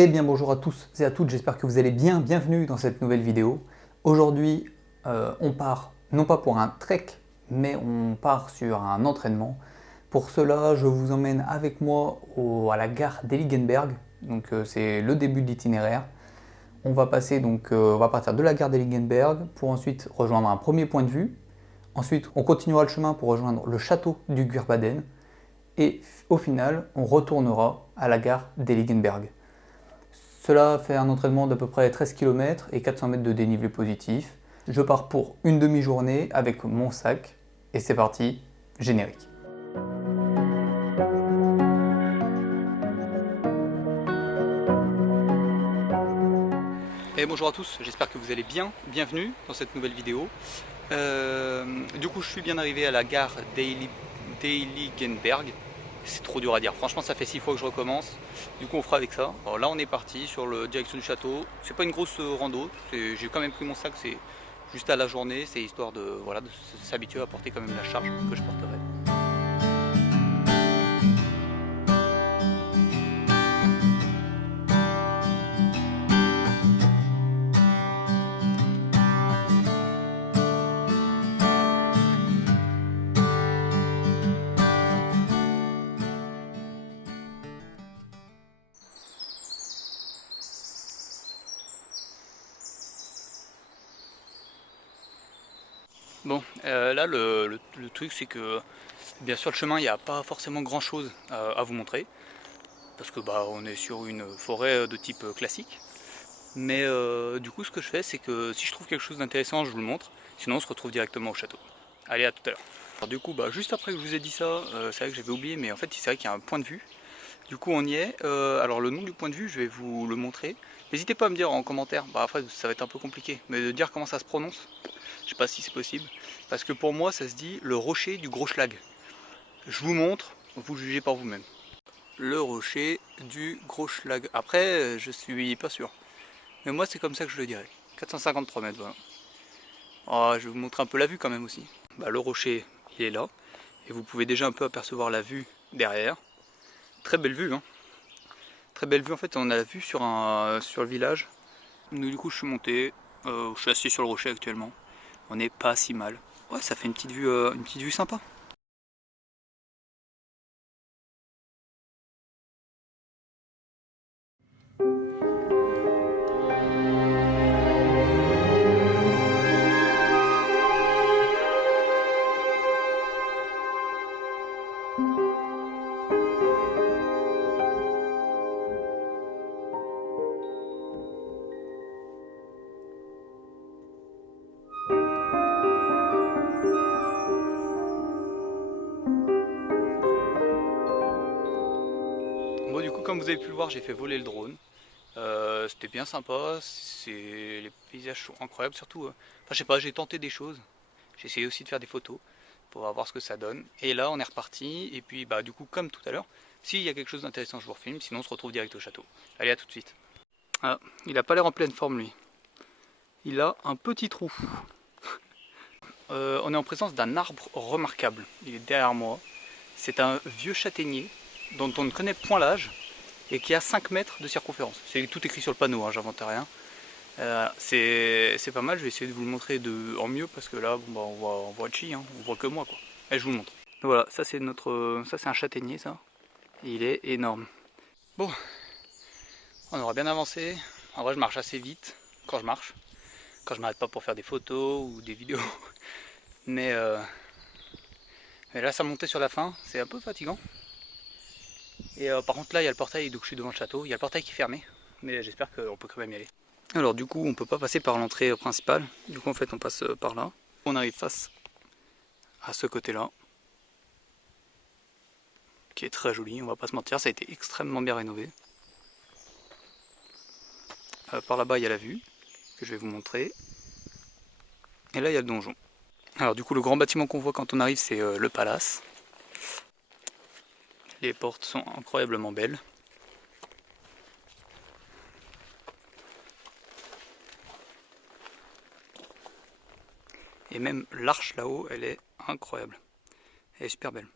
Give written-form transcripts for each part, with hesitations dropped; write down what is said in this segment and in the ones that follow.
Eh bien bonjour à tous et à toutes, j'espère que vous allez bien, bienvenue dans cette nouvelle vidéo. Aujourd'hui, on part non pas pour un trek, mais on part sur un entraînement. Pour cela, je vous emmène avec moi à la gare d'Eligenberg, donc c'est le début de l'itinéraire. On va passer on va partir de la gare d'Eligenberg pour ensuite rejoindre un premier point de vue. Ensuite, on continuera le chemin pour rejoindre le château du Gurbaden. Et au final, on retournera à la gare d'Eligenberg. Cela fait un entraînement d'à peu près 13 km et 400 mètres de dénivelé positif. Je pars pour une demi-journée avec mon sac et c'est parti, générique. Et bonjour à tous, j'espère que vous allez bien, bienvenue dans cette nouvelle vidéo. Du coup je suis bien arrivé à la gare d'Eligenberg. C'est trop dur à dire, franchement ça fait 6 fois que je recommence. Du coup on fera avec ça. Alors là on est parti sur la direction du château. C'est pas une grosse rando, j'ai quand même pris mon sac, c'est juste à la journée, c'est histoire de s'habituer à porter quand même la charge que je porterai. Bon, là le truc c'est que bien sûr le chemin il n'y a pas forcément grand chose à vous montrer parce que on est sur une forêt de type classique. Mais du coup ce que je fais c'est que si je trouve quelque chose d'intéressant je vous le montre, sinon on se retrouve directement au château. Allez, à tout à l'heure. Alors du coup juste après que je vous ai dit ça, c'est vrai que j'avais oublié, mais en fait c'est vrai qu'il y a un point de vue. Du coup on y est. Alors le nom du point de vue je vais vous le montrer. N'hésitez pas à me dire en commentaire, après ça va être un peu compliqué, mais de dire comment ça se prononce. Je sais pas si c'est possible. Parce que pour moi ça se dit le rocher du Gros Schlag. Je vous montre, vous jugez par vous-même. Le rocher du Gros Schlag. Après je suis pas sûr. Mais moi c'est comme ça que je le dirais. 453 mètres, voilà. Oh, je vais vous montrer un peu la vue quand même aussi. Le rocher il est là. Et vous pouvez déjà un peu apercevoir la vue derrière. Très belle vue, hein. Très belle vue, en fait on a la vue sur le village. Donc, du coup je suis monté, je suis assis sur le rocher actuellement. On n'est pas si mal. Ouais, ça fait une petite vue sympa. Bon, du coup comme vous avez pu le voir j'ai fait voler le drone. C'était bien sympa, les paysages sont incroyables surtout. Enfin je sais pas, j'ai tenté des choses. J'ai essayé aussi de faire des photos pour voir ce que ça donne. Et là on est reparti et puis du coup comme tout à l'heure, s'il y a quelque chose d'intéressant je vous refilme, sinon on se retrouve direct au château. Allez, à tout de suite. Ah, il a pas l'air en pleine forme lui. Il a un petit trou. On est en présence d'un arbre remarquable. Il est derrière moi. C'est un vieux châtaignier dont on ne connaît point l'âge et qui a 5 mètres de circonférence. C'est tout écrit sur le panneau, hein, j'invente rien. C'est pas mal, je vais essayer de vous le montrer en mieux parce que là on voit chi, hein, on voit que moi quoi. Allez, je vous le montre. Voilà, ça c'est un châtaignier ça. Il est énorme. Bon, on aura bien avancé. En vrai je marche assez vite quand je marche. Quand je m'arrête pas pour faire des photos ou des vidéos. Mais, là ça montait sur la fin, c'est un peu fatigant. Et par contre là il y a le portail, donc je suis devant le château. Il y a le portail qui est fermé, mais j'espère qu'on peut quand même y aller. Alors du coup on peut pas passer par l'entrée principale. Du coup en fait on passe par là. On arrive face à ce côté là, qui est très joli, on va pas se mentir, ça a été extrêmement bien rénové. Par là-bas il y a la vue, que je vais vous montrer. Et là il y a le donjon. Alors du coup le grand bâtiment qu'on voit quand on arrive c'est le palace. Les portes sont incroyablement belles. Et même l'arche là-haut, elle est incroyable. Elle est super belle.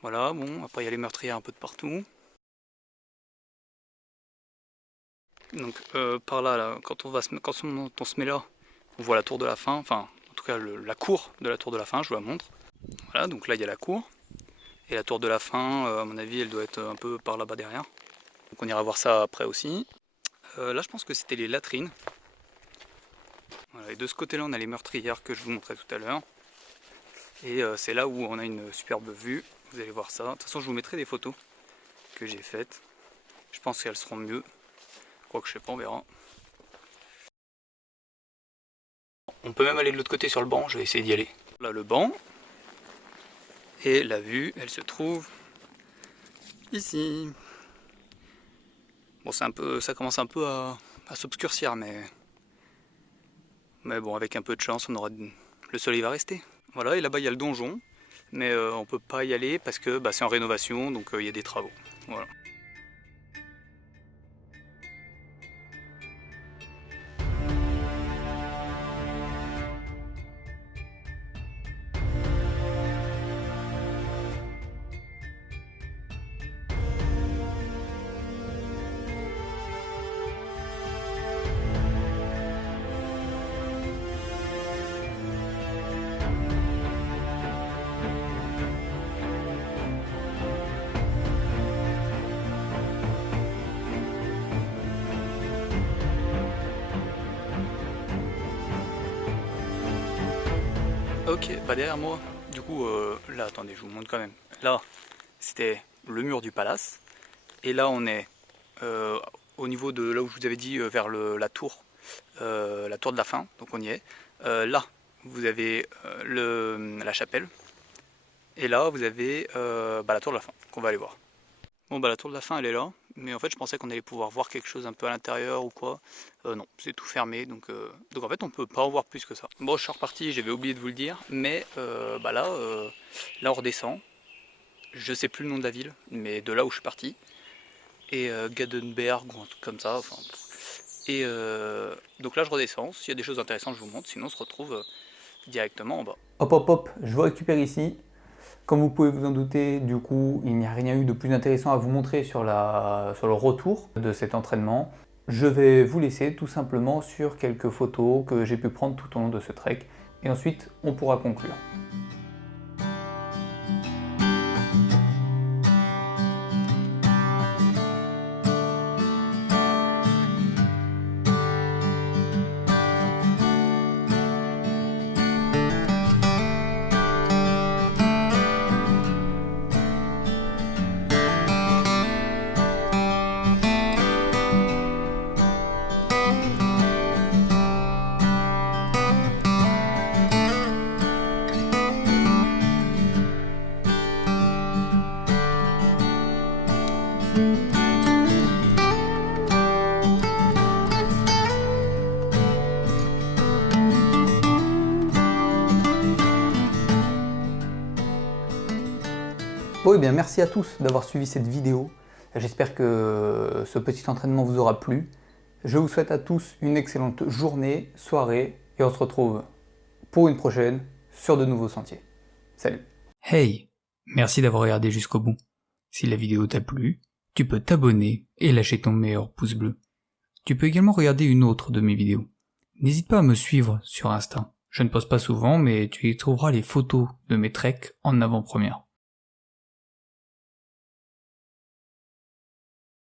Voilà, bon, après il y a les meurtrières un peu de partout. Donc par là, quand on se met là, on voit la tour de la fin, enfin en tout cas la cour de la tour de la fin, je vous la montre. Voilà, donc là il y a la cour. Et la tour de la fin, à mon avis, elle doit être un peu par là-bas derrière. Donc on ira voir ça après aussi. Là je pense que c'était les latrines. Voilà, et de ce côté-là on a les meurtrières que je vous montrais tout à l'heure. Et c'est là où on a une superbe vue. Vous allez voir ça. De toute façon je vous mettrai des photos que j'ai faites. Je pense qu'elles seront mieux. Quoique je sais pas, on verra. On peut même aller de l'autre côté sur le banc, je vais essayer d'y aller. Là le banc. Et la vue, elle se trouve ici. Bon, ça commence un peu à s'obscurcir, mais bon, avec un peu de chance, le soleil va rester. Voilà, et là-bas il y a le donjon, mais on peut pas y aller parce que c'est en rénovation, donc il y a des travaux. Voilà. Ok, derrière moi, du coup, là, attendez, je vous montre quand même. Là, c'était le mur du palace. Et là, on est au niveau de là où je vous avais dit, vers la tour de la fin. Donc on y est. Là, vous avez la chapelle. Et là, vous avez la tour de la fin, qu'on va aller voir. Bon, la tour de la fin, elle est là. Mais en fait, je pensais qu'on allait pouvoir voir quelque chose un peu à l'intérieur ou quoi. Non, c'est tout fermé, donc en fait, on peut pas en voir plus que ça. Bon, je suis reparti, j'avais oublié de vous le dire, mais là, on redescend. Je sais plus le nom de la ville, mais de là où je suis parti. Et Gadenberg ou un truc comme ça. Enfin, et donc là, je redescends. S'il y a des choses intéressantes, je vous montre. Sinon, on se retrouve directement en bas. Hop hop hop, je vous récupère ici. Comme vous pouvez vous en douter, du coup, il n'y a rien eu de plus intéressant à vous montrer sur le retour de cet entraînement. Je vais vous laisser tout simplement sur quelques photos que j'ai pu prendre tout au long de ce trek. Et ensuite, on pourra conclure. Bon, et bien merci à tous d'avoir suivi cette vidéo. J'espère que ce petit entraînement vous aura plu. Je vous souhaite à tous une excellente journée, soirée, et on se retrouve pour une prochaine sur de nouveaux sentiers. Salut! Hey, merci d'avoir regardé jusqu'au bout. Si la vidéo t'a plu, tu peux t'abonner et lâcher ton meilleur pouce bleu. Tu peux également regarder une autre de mes vidéos. N'hésite pas à me suivre sur Insta. Je ne poste pas souvent, mais tu y trouveras les photos de mes treks en avant-première.